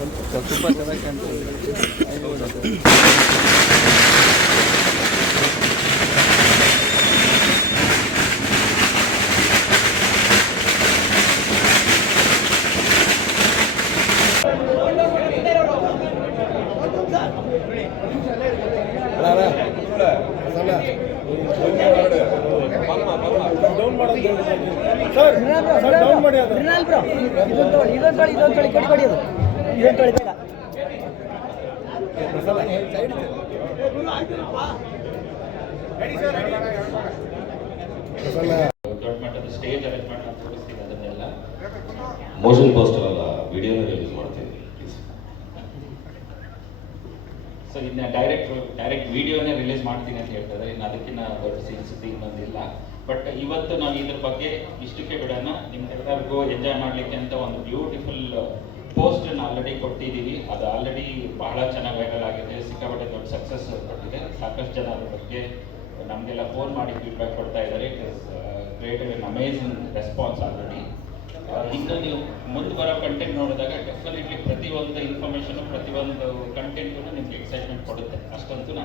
ಸ್ವಲ್ಪ ಚೆನ್ನಾಗಿ ಕಾಣ್ತದೆ. ದೊಡ್ಡ ಮಟ್ಟದ ಸ್ಟೇಜ್ ಅರೇಂಜ್ಮೆಂಟ್ ಅಂತ ತೋರಿಸ್ತೀನಿ, ಅದನ್ನೆಲ್ಲ ಮೋಷನ್ ಪೋಸ್ಟರ್ ಅಲ್ಲ ವಿಡಿಯೋನ ರಿಲೀಸ್ ಮಾಡ್ತೀನಿ. ಸೊ ಇನ್ನು ಡೈರೆಕ್ಟ್ ವಿಡಿಯೋನೇ ರಿಲೀಸ್ ಮಾಡ್ತೀನಿ ಅಂತ ಹೇಳ್ತಾರೆ. ಇನ್ನು ಅದಕ್ಕಿಂತ ದೊಡ್ಡ ಸುದ್ದಿ ಇನ್ನೊಂದಿಲ್ಲ. ಬಟ್ ಇವತ್ತು ನಾವು ಇದ್ರ ಬಗ್ಗೆ ಇಷ್ಟಕ್ಕೆ ಬಿಡೋಣ. ನಿಮ್ಗೆಲ್ಲರಿಗೂ ಎಂಜಾಯ್ ಮಾಡಲಿಕ್ಕೆ ಅಂತ ಒಂದು ಬ್ಯೂಟಿಫುಲ್ ಪೋಸ್ಟನ್ನು ಆಲ್ರೆಡಿ ಕೊಟ್ಟಿದ್ದೀವಿ. ಅದು ಆಲ್ರೆಡಿ ಬಹಳ ಚೆನ್ನಾಗಿ ವೈರಲ್ ಆಗಿದೆ, ಸಿಕ್ಕಾಪಟ್ಟೆ ದೊಡ್ಡ ಸಕ್ಸಸ್ ಕೊಟ್ಟಿದೆ. ಸಾಕಷ್ಟು ಜನ ಅದ್ರ ಬಗ್ಗೆ ನಮಗೆಲ್ಲ ಫೋನ್ ಮಾಡಿ ಫೀಡ್ಬ್ಯಾಕ್ ಕೊಡ್ತಾ ಇದ್ದಾರೆ. It is created N amazing response already. ಇನ್ನು ನೀವು ಮುಂದೆ ಬರೋ ಕಂಟೆಂಟ್ ನೋಡಿದಾಗ ಡೆಫಿನೆಟ್ಲಿ ಪ್ರತಿಯೊಂದು ಇನ್ಫಾರ್ಮೇಷನು ಪ್ರತಿಯೊಂದು ಕಂಟೆಂಟು ನಿಮ್ಗೆ ಎಕ್ಸೈಟ್ಮೆಂಟ್ ಕೊಡುತ್ತೆ. ಅಷ್ಟಂತೂ